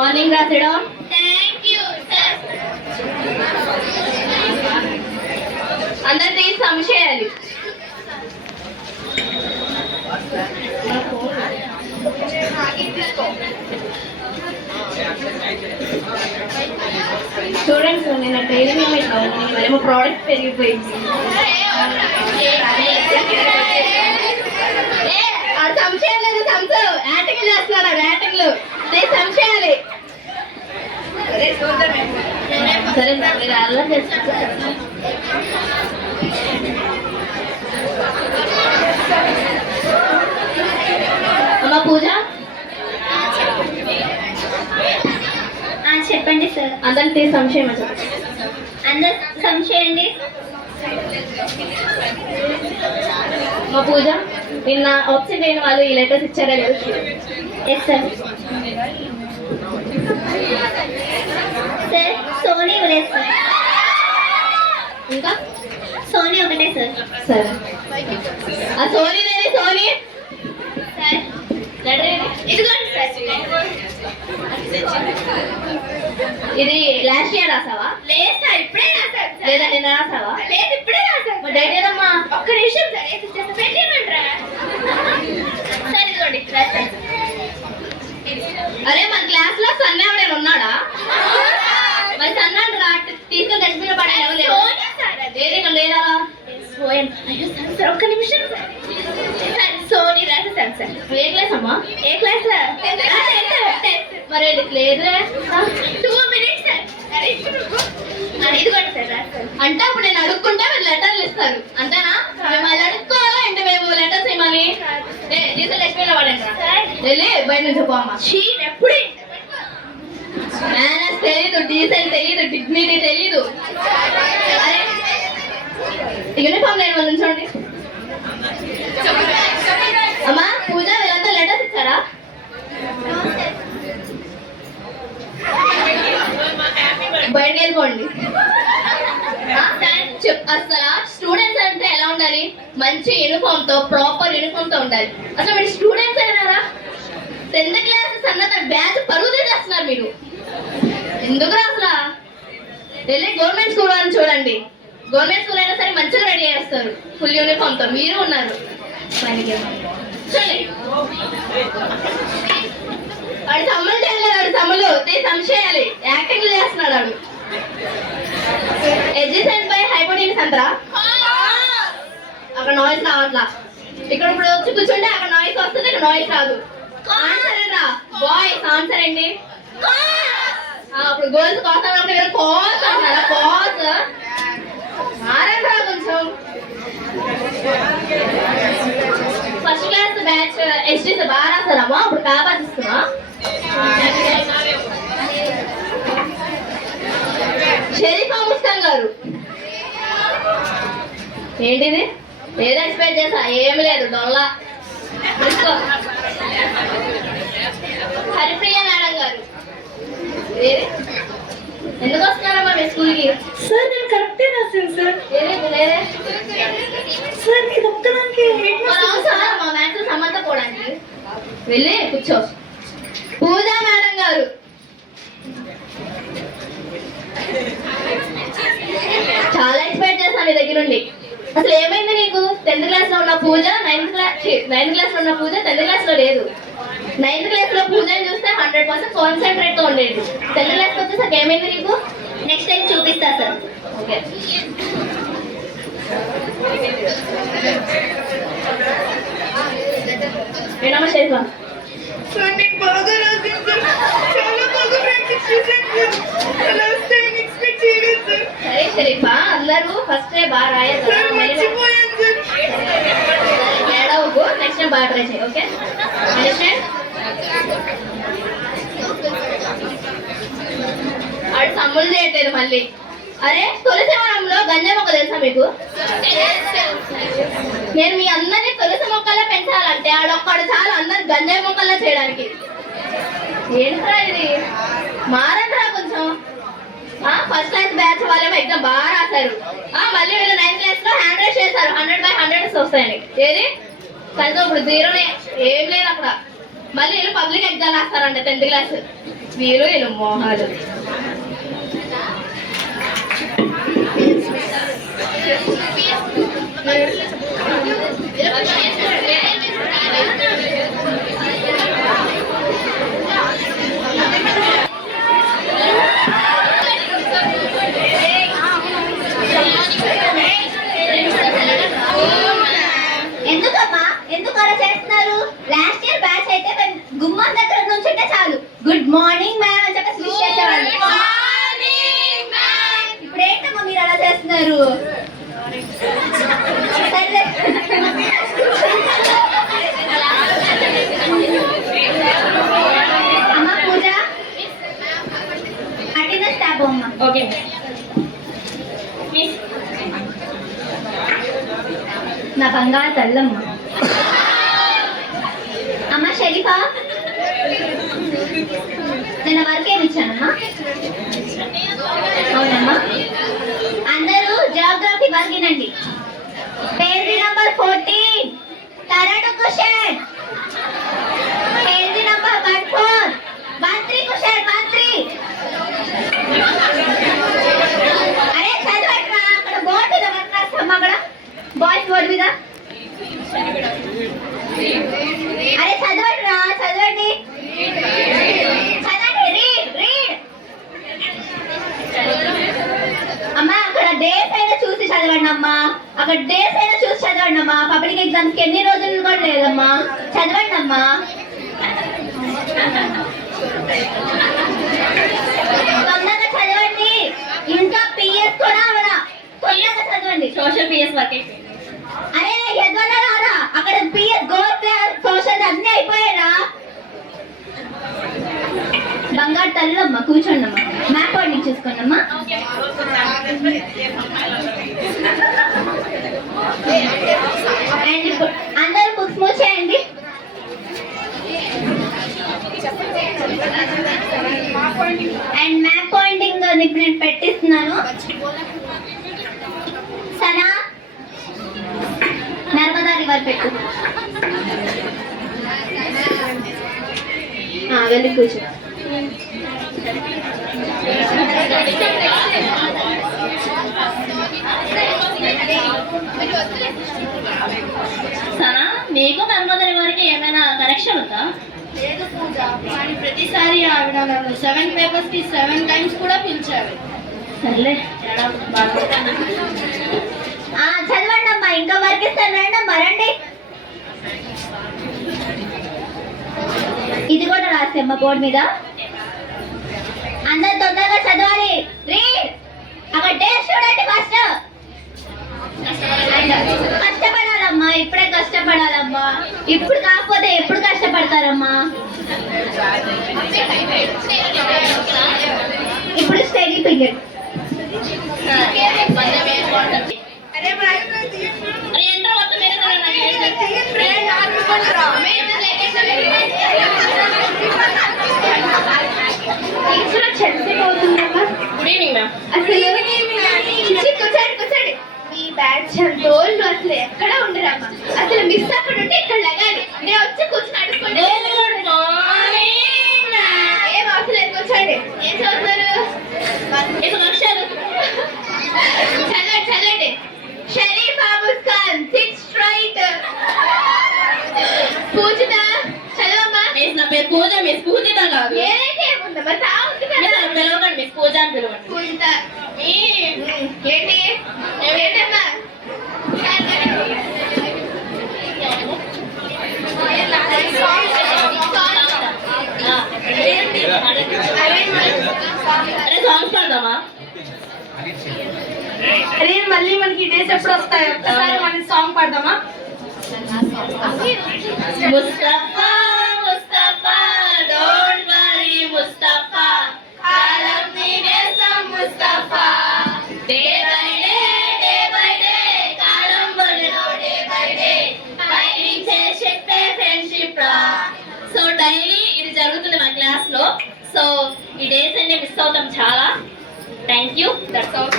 Morning రాసేయడం. Thank you sir. అందరినీ sum చేయాలి. స్టూడెంట్స్ నిన్న ట్రైనింగ్ ఏమో ప్రోడక్ట్ పెరిగిపోయింది. అది సంశయం లేదు. యాటింగ్ చేస్తున్నారు. యాటింగ్లు సంశయాలి. సరే సార్ మీరు అలా చేస్తారు. అమ్మ పూజ చెప్పండి సార్. అందరికి సంశయం అందరు సంశయం అండి. మా పూజ నిన్న ఆబ్సెంట్ అయిన వాళ్ళు ఈ లెటర్స్ ఇచ్చారా లేదు? Yes sir. సార్ సోనీ ఇవ్వలేదు సార్. ఇంకా సోనీ ఒకటే సార్. సరే ఆ సోనీ సోనీ సార్ లెటర్ ఇదిగోండి సార్. ఇది లాస్ట్ ఇయర్ రాసావా? లేదు సార్ ఇప్పుడే రాసాను. లేదా నిన్న రాసావా? లేదు ఇప్పుడే రాసాను. డైట్ ఏదమ్మా? ఒక్క నిమిషం సార్. పెట్టేయమంటారా సార్? ఇదిగోండి రాసాను. అరే మన క్లాస్ లో సన్న ఎవరైనా ఉన్నాడా? మరి సన్న తీసుకొని డస్ట్బిన్ పడాలి. లేదా అయ్యో సార్ సార్ ఒక్క నిమిషం సార్. సార్ సోనీ రాసేసాను సార్. ఏ క్లాస్ అమ్మా? ఏ క్లాస్ సార్? మరి లేదు. 2 minutes సార్. ఇదిగోండి సార్ రాస్తాను. అంటే అప్పుడు నేను అడుక్కుంటే మీరు లెటర్లు ఇస్తారు అంతేనా? మిమ్మల్ని అడుక్కోవాలా ఏంటి మేము లెటర్స్ ఇవ్వాలి? డీజిల్ డస్ట్బిన్ పడండి. వెళ్ళి బయట నుంచి పోమ్మా. ఎప్పుడు మేనస్ తెలీదు, డీసెంట్ తెలీదు, డిగ్నిటీ తెలీదు. అరే యూనిఫామ్ లేని వాళ్ళు చూడండి. అమ్మా పూజ వీళ్ళంతా లెటర్స్ ఇచ్చారా? బయటకు వెళ్ళిపోండి. అసలు స్టూడెంట్స్ అంటే ఎలా ఉండాలి? మంచి యూనిఫామ్ తో, ప్రాపర్ యూనిఫామ్ తో ఉండాలి. అసలు మీరు స్టూడెంట్స్ అయినారా? 10th క్లాస్ అన్న బ్యాచ్ పరుగు చేస్తున్నారు మీరు. ఎందుకు అసలు వెళ్ళి గవర్నమెంట్ స్కూల్ అని చూడండి. గవర్నమెంట్ స్కూల్ అయినా సరే మంచిగా రెడీ చేస్తారు ఫుల్ యూనిఫామ్ తో. మీరు ఉన్నారు వాడు సమ్మలు చేయలేదు. వాడు సమ్మలు సంశయాలి. యాక్టింగ్ చేస్తున్నాడు వాడు. ఎడ్జిసెంట్ బై హైపోటీనిస్ అంటారా? అక్కడ నాయిస్ రావట్లా. ఇక్కడ ఇప్పుడు వచ్చి కూర్చుంటే అక్కడ నాయిస్ వస్తుంది, ఇక్కడ నాయిస్ రాదు. ఆన్సర్ రా బాయ్స్. ఆన్సర్ ఏంటి? అప్పుడు గర్ల్స్ కాస్ అన్నప్పుడు ఇక్కడ కాస్ అంటారా? కాస్ మారండి కొంచెం. ఫస్ట్ క్లాస్ బ్యాచ్ ఎస్టీస్ బాగా రాస్తారమ్మా. అప్పుడు కాపాదిస్తున్నా. షరీఫా ముస్కాన్ గారు ఏంటిది? ఏదో ఎక్స్పెక్ట్ చేసా, ఏమి లేదు డొల్లా. హరిప్రియ మేడం గారు ఎందుకు వస్తున్నారమ్మా మీ స్కూల్కి? సార్ నేను కరెక్టే రాశాను సార్. లేదే సార్ ఇది ఒక్కదానికి సార్ మా మ్యాథ్స్ సమంత పోవడానికి. వెళ్ళి కూర్చో. పూజా మేడం గారు చాలా ఎక్స్పెక్ట్ చేస్తాను మీ దగ్గర నుండి. అసలు ఏమైంది నీకు? 10th క్లాస్ లో ఉన్న పూజ 9th క్లాస్ లో ఉన్న పూజ 10th క్లాస్ లో లేదు. 9th క్లాస్ లో పూజని చూస్తే 100% కాన్సన్ట్రేట్ తో ఉండేది. 10th క్లాస్ కి వచ్చేసరికి ఏమైంది నీకు? నెక్స్ట్ టైం చూపిస్తా సార్. ఓకే ఏనమ్మా షరీఫా? సార్ నేను బాగా రాశాను సార్. చాలా బాగా ప్రాక్టీస్ చేశాను సార్. లాస్ట్ టైం ఎక్స్పెక్ట్ చేయలేదు సార్. సరే షరీఫా అందరూ ఫస్ట్ డే బాగా రాయాలి. సార్ మర్చిపోయాను సార్. ఏడవకు. నెక్స్ట్ టైం బాగా ట్రై చేయి. Okay understand? వాడు సమ్ములు చేయట్లేదు మళ్ళీ. అరే తులసివనంలో గంజా మొక్క తెలుసా మీకు? నేను మీ అందరినీ తులసి మొక్కల్లో పెంచాలంటే ఆడొక్కడు చాలు అందరు గంజాయి మొక్కల్లో చేయడానికి. ఏంట్రా ఇది? మారద్రా కొంచెం. ఫస్ట్ క్లాస్ బ్యాచ్ వాళ్ళేమో ఎగ్జామ్ బాగా రాశారు. మళ్ళీ వీళ్ళు 9th క్లాస్ లో హ్యాండ్ రైస్ చేశారు. 100/100 వస్తాయని. ఏది కనీసం ఇప్పుడు 0నే. ఏం లేదు అక్కడ. మళ్ళీ వీళ్ళు పబ్లిక్ ఎగ్జామ్ రాస్తారంట 10th క్లాస్. వీళ్ళు మోహాలు. ఎందుకమ్మా ఎందుకు అలా చేస్తున్నారు? లాస్ట్ ఇయర్ బ్యాచ్ అయితే మేము గుమ్మం దగ్గర నుంచి చాలు గుడ్ మార్నింగ్ మ్యామ్ అని చెప్పేసి విష్ చేసేవాళ్ళు. ఇప్పుడు ఏంటమ్మా మీరు అలా చేస్తున్నారు? సర్లే. అమ్మా పూజ అటెండెన్స్ ట్యాబ్ అమ్మా. ఓకే నా బంగారు తల్లమ్మ. అమ్మ షరీఫా నేను వర్క్ ఏమి ఇచ్చానమ్మా? అవునమ్మా. అందరూ జియోగ్రఫీ వర్క్ వినండి. Page number 14 current question. Page number 14 13 question 13. అరే చదవట్రా, అక్కడ బోర్డు మీద వర్క్ రాస్తామా? అక్కడ బాయ్స్ బోర్డు మీద. అరే చదవండిరా, చదవండి చదవండి. Read read. అమ్మా అక్కడ డేస్ అయినా చూసి చదవండి అమ్మా. అక్కడ డేస్ అయినా చూసి చదవండి అమ్మా. పబ్లిక్ ఎగ్జామ్స్ కి ఎన్ని రోజులు కూడా లేదమ్మా. చదవండి అమ్మా. తొందరగా చదవండి. ఇంకా పిఎస్ కూడా అవరా. తొందరగా చదవండి. Social PS work. అరే ఎదురు రారా, అక్కడ పిఎస్ గోల్ సోషల్ అన్ని అయిపోయారా? బంగారు తల్లమ్మ కూర్చోండి అమ్మా. మ్యాప్ వాడిని చూసుకోండి అమ్మా. అండ్ ఇప్పుడు అందరూ బుక్స్ మూవ్ చేయండి. అండ్ మ్యాప్ పాయింటింగ్ ఇప్పుడు నేను పెట్టిస్తున్నాను. సనా నర్మదా రివర్ పెట్టు. వెళ్ళి కూర్చో. సనా నీకు నర్మదా వారికి ఏమైనా కనెక్షన్ ఉందా? లేదు పూజ, కానీ ప్రతిసారి ఆవిడ నన్ను 7 పేపర్స్ కి 7 టైమ్స్ కూడా పిలిచారు. సర్లే చదవండి అమ్మా. ఇంకా వర్క్ ఇస్తాను రండి అమ్మా, రండి. ఇది కూడా రాసేమ్మా బోర్డు మీద. అందరు తొందరగా చదవాలి. రీడ్. అక్కడ డేస్ చూడండి ఫస్ట్. కష్టపడాలమ్మా, ఇప్పుడే కష్టపడాలమ్మా. ఇప్పుడు కాకపోతే ఎప్పుడు కష్టపడతారమ్మా? ఇప్పుడు స్టడీ పీరియడ్. అరే చెడిపోతుందమ్మా. Good evening ma'am. అసలు కూర్చోండి. మీ బ్యాచ్ అంతోళ్ళు అసలు ఎక్కడ ఉండరమ్మా. అసలు మిస్ అక్కడ ఉంటే ఇక్కడ లగాలి. నేను వచ్చి కూర్చొని అడుక్కోండి. ఏం అవసరం లేదు, కూర్చోండి. ఏం చదువుతారు? చదవండి. Sharifa Muskan sit straight. పూజిత చదవమ్మా. నా పేరు పూజ, మిస్ పూజిత కాదు. ఏదైతే ఏముందమ్మా, సాగుంది కదా. పిలవకండి మిస్ పూజ అని పిలవండి. పూజిత ఏంటమ్మా? అరే సాంగ్స్ పాడదామా? అరే మళ్ళీ మనకి డేస్ ఎప్పుడు వస్తాయి? ఒక్కసారి మన సాంగ్ పాడదామా? ముస్తఫా ముస్తఫా డోంట్ వరీ ముస్తఫా కాలం నీవేసం ముస్తఫా డే బై డే కాలం బొలిలో డే బై డే పయనించే చెప్పే ఫ్రెండ్షిప్ రా. సో డైలీ ఇది జరుగుతుంది మా క్లాస్ లో. సో ఈ డేస్ అన్ని మిస్ అవుతాం చాలా. Thank you. That's all.